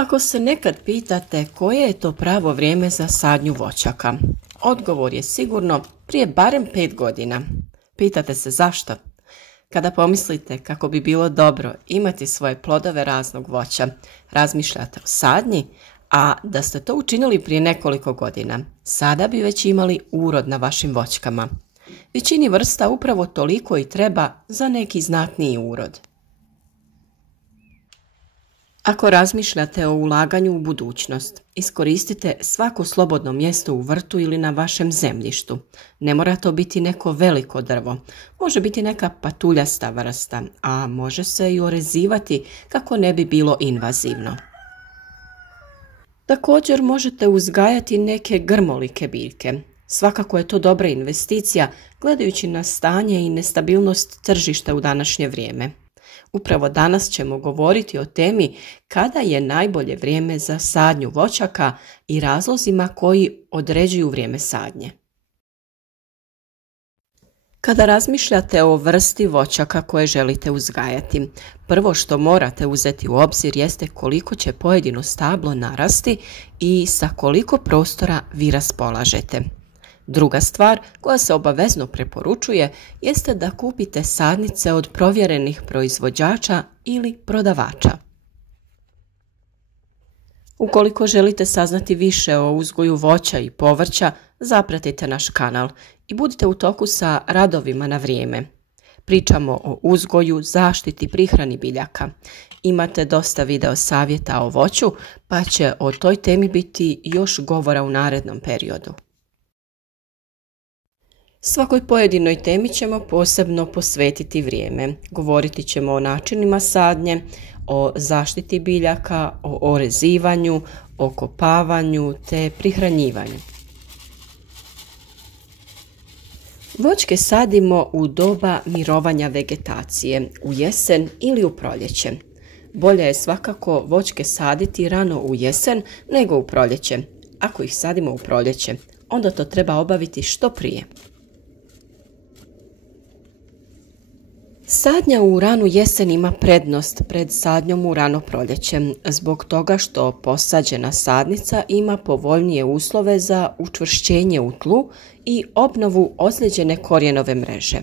Ako se nekad pitate koje je to pravo vrijeme za sadnju voćaka, odgovor je sigurno prije barem 5 godina. Pitate se zašto? Kada pomislite kako bi bilo dobro imati svoje plodove raznog voća, razmišljate o sadnji, a da ste to učinili prije nekoliko godina, sada bi već imali urod na vašim voćkama. Većini vrsta upravo toliko i treba za neki znatniji urod. Ako razmišljate o ulaganju u budućnost, iskoristite svako slobodno mjesto u vrtu ili na vašem zemljištu. Ne mora to biti neko veliko drvo, može biti neka patuljasta vrsta, a može se i orezivati kako ne bi bilo invazivno. Također možete uzgajati neke grmolike biljke. Svakako je to dobra investicija gledajući na stanje i nestabilnost tržišta u današnje vrijeme. Upravo danas ćemo govoriti o temi kada je najbolje vrijeme za sadnju voćaka i razlozima koji određuju vrijeme sadnje. Kada razmišljate o vrsti voćaka koje želite uzgajati, prvo što morate uzeti u obzir jeste koliko će pojedino stablo narasti i sa koliko prostora vi raspolažete. Druga stvar koja se obavezno preporučuje jeste da kupite sadnice od provjerenih proizvođača ili prodavača. Ukoliko želite saznati više o uzgoju voća i povrća, zapratite naš kanal i budite u toku sa radovima na vrijeme. Pričamo o uzgoju, zaštiti, prihrani biljaka. Imate dosta video savjeta o voću, pa će o toj temi biti još govora u narednom periodu. Svakoj pojedinoj temi ćemo posebno posvetiti vrijeme. Govoriti ćemo o načinima sadnje, o zaštiti biljaka, o orezivanju, okopavanju te prihranjivanju. Voćke sadimo u doba mirovanja vegetacije, u jesen ili u proljeće. Bolje je svakako voćke saditi rano u jesen nego u proljeće. Ako ih sadimo u proljeće, onda to treba obaviti što prije. Sadnja u ranu jesen ima prednost pred sadnjom u rano proljeće, zbog toga što posađena sadnica ima povoljnije uslove za učvršćenje u tlu i obnovu ozlijeđene korijenove mreže.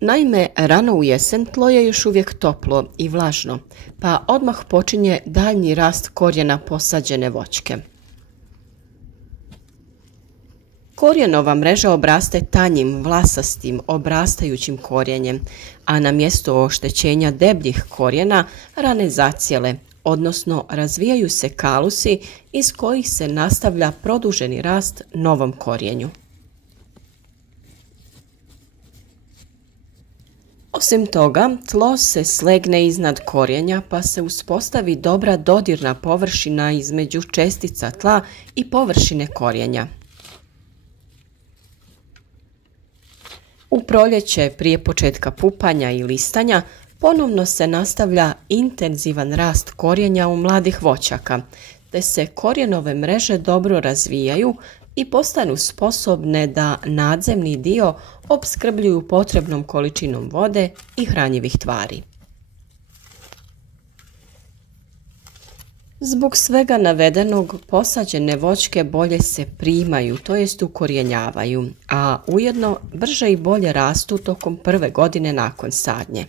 Naime, rano u jesen tlo je još uvijek toplo i vlažno, pa odmah počinje daljnji rast korijena posađene voćke. Korijenova mreža obraste tanjim, vlasastim, obrastajućim korijenjem, a na mjesto oštećenja debljih korijena rane zacijele, odnosno razvijaju se kalusi iz kojih se nastavlja produženi rast novom korijenju. Osim toga, tlo se slegne iznad korijenja pa se uspostavi dobra dodirna površina između čestica tla i površine korijenja. U proljeće, prije početka pupanja i listanja, ponovno se nastavlja intenzivan rast korijenja u mladih voćaka, te se korijenove mreže dobro razvijaju i postanu sposobne da nadzemni dio opskrbljuju potrebnom količinom vode i hranjivih tvari. Zbog svega navedenog, posađene voćke bolje se primaju, to jest ukorijenjavaju, a ujedno brže i bolje rastu tokom prve godine nakon sadnje.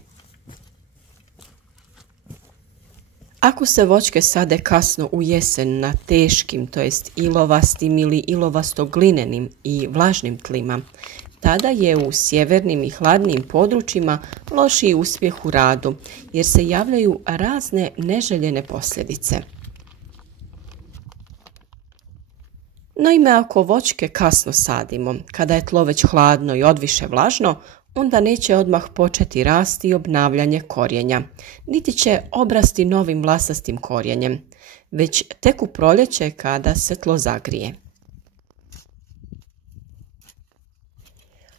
Ako se voćke sade kasno u jesen na teškim, to jest ilovastim ili ilovasto-glinenim i vlažnim tlima, tada je u sjevernim i hladnim područjima lošiji uspjeh u radu, jer se javljaju razne neželjene posljedice. Naime, ako voćke kasno sadimo, kada je tlo već hladno i odviše vlažno, onda neće odmah početi rasti i obnavljanje korijenja, niti će obrasti novim vlasastim korijenjem, već tek u proljeće kada se tlo zagrije.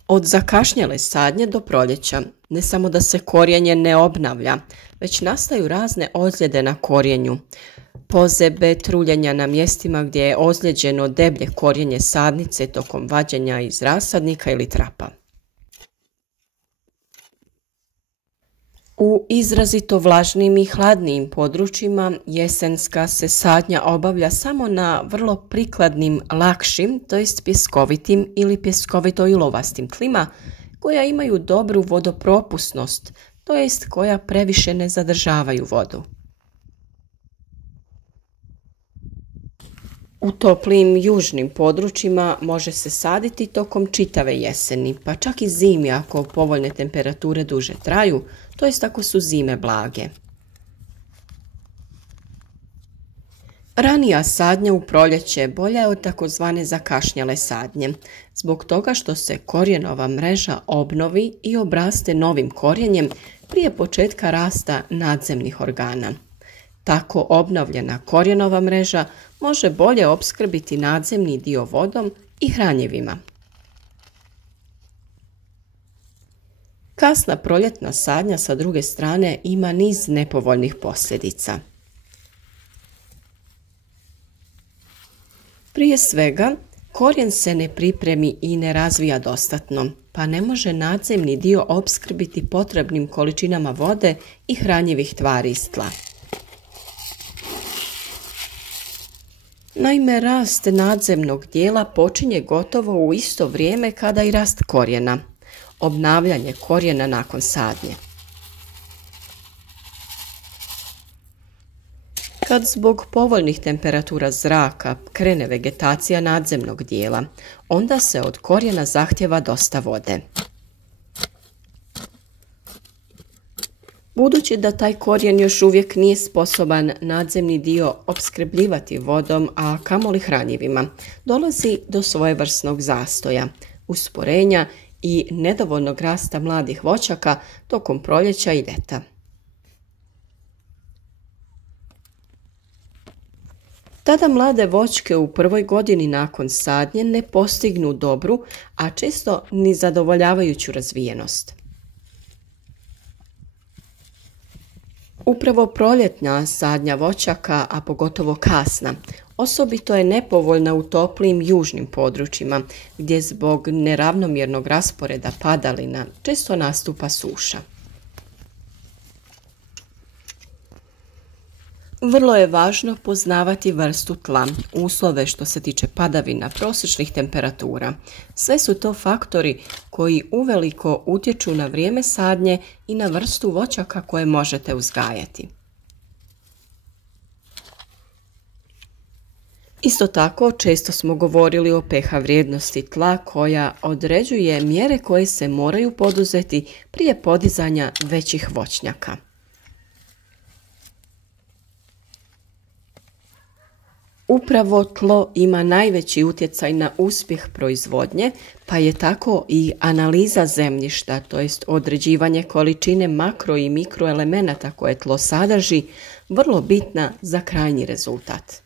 Od zakašnjele sadnje do proljeća ne samo da se korijenje ne obnavlja, već nastaju razne ozljede na korijenju, pozebe, truljenja na mjestima gdje je ozlijeđeno deblje korijenje sadnice tokom vađenja iz rasadnika ili trapa. U izrazito vlažnim i hladnijim područjima jesenska se sadnja obavlja samo na vrlo prikladnim, lakšim, to jest pjeskovitim ili pjeskovito-ilovastim tlima koja imaju dobru vodopropusnost, to jest koja previše ne zadržavaju vodu. U toplim južnim područjima može se saditi tokom čitave jeseni, pa čak i zimi ako povoljne temperature duže traju, to jest ako su zime blage. Ranija sadnja u proljeće bolja je od takozvane zakašnjele sadnje, zbog toga što se korijenova mreža obnovi i obraste novim korijenjem prije početka rasta nadzemnih organa. Tako obnovljena korijenova mreža može bolje opskrbiti nadzemni dio vodom i hranjivima. Kasna proljetna sadnja sa druge strane ima niz nepovoljnih posljedica. Prije svega, korijen se ne pripremi i ne razvija dostatno, pa ne može nadzemni dio opskrbiti potrebnim količinama vode i hranjivih tvari iz tla. Naime, rast nadzemnog dijela počinje gotovo u isto vrijeme kada i rast korijena, obnavljanje korijena nakon sadnje. Kad zbog povoljnih temperatura zraka krene vegetacija nadzemnog dijela, onda se od korijena zahtjeva dosta vode. Budući da taj korijen još uvijek nije sposoban nadzemni dio opskrbljivati vodom, a kamoli hranjivima, dolazi do svojevrsnog zastoja, usporenja i nedovoljnog rasta mladih voćaka tokom proljeća i ljeta. Tada mlade voćke u prvoj godini nakon sadnje ne postignu dobru, a često ni zadovoljavajuću razvijenost. Upravo proljetna sadnja voćaka, a pogotovo kasna, osobito je nepovoljna u toplim južnim područjima, gdje zbog neravnomjernog rasporeda padalina često nastupa suša. Vrlo je važno poznavati vrstu tla, uslove što se tiče padavina, prosječnih temperatura. Sve su to faktori koji uveliko utječu na vrijeme sadnje i na vrstu voćaka koje možete uzgajati. Isto tako, često smo govorili o pH vrijednosti tla koja određuje mjere koje se moraju poduzeti prije podizanja većih voćnjaka. Upravo tlo ima najveći utjecaj na uspjeh proizvodnje, pa je tako i analiza zemljišta, to jest određivanje količine makro i mikroelemenata koje tlo sadrži, vrlo bitna za krajnji rezultat.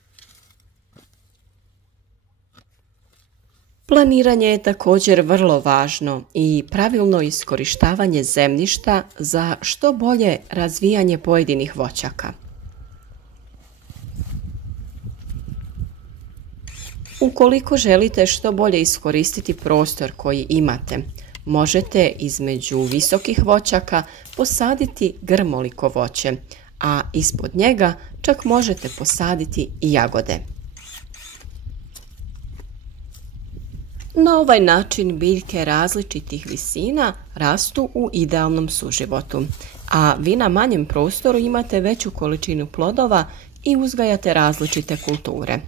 Planiranje je također vrlo važno i pravilno iskorištavanje zemljišta za što bolje razvijanje pojedinih voćaka. Ukoliko želite što bolje iskoristiti prostor koji imate, možete između visokih voćaka posaditi grmoliko voće, a ispod njega čak možete posaditi i jagode. Na ovaj način biljke različitih visina rastu u idealnom suživotu, a vi na manjem prostoru imate veću količinu plodova i uzgajate različite kulture.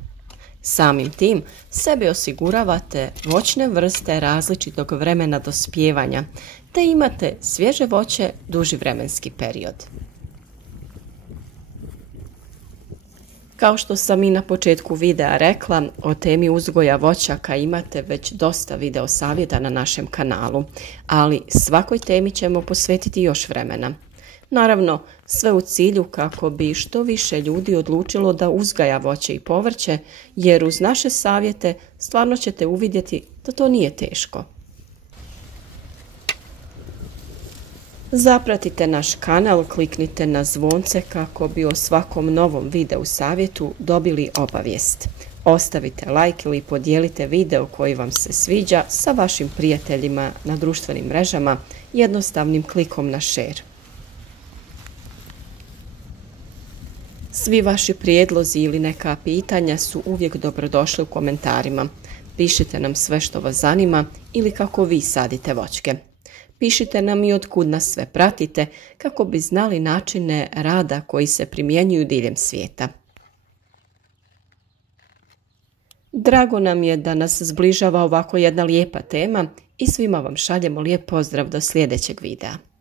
Samim tim sebi osiguravate voćne vrste različitog vremena dospijevanja, te imate svježe voće duži vremenski period. Kao što sam i na početku videa rekla, o temi uzgoja voćaka imate već dosta video savjeta na našem kanalu, ali svakoj temi ćemo posvetiti još vremena. Naravno, sve u cilju kako bi što više ljudi odlučilo da uzgaja voće i povrće, jer uz naše savjete stvarno ćete uvidjeti da to nije teško. Zapratite naš kanal, kliknite na zvonce kako bi o svakom novom videu savjetu dobili obavijest. Ostavite like ili podijelite video koji vam se sviđa sa vašim prijateljima na društvenim mrežama jednostavnim klikom na share. Svi vaši prijedlozi ili neka pitanja su uvijek dobrodošli u komentarima. Pišite nam sve što vas zanima ili kako vi sadite voćke. Pišite nam i otkud nas sve pratite kako bi znali načine rada koji se primjenjuju diljem svijeta. Drago nam je da nas zbližava ovako jedna lijepa tema i svima vam šaljemo lijep pozdrav do sljedećeg videa.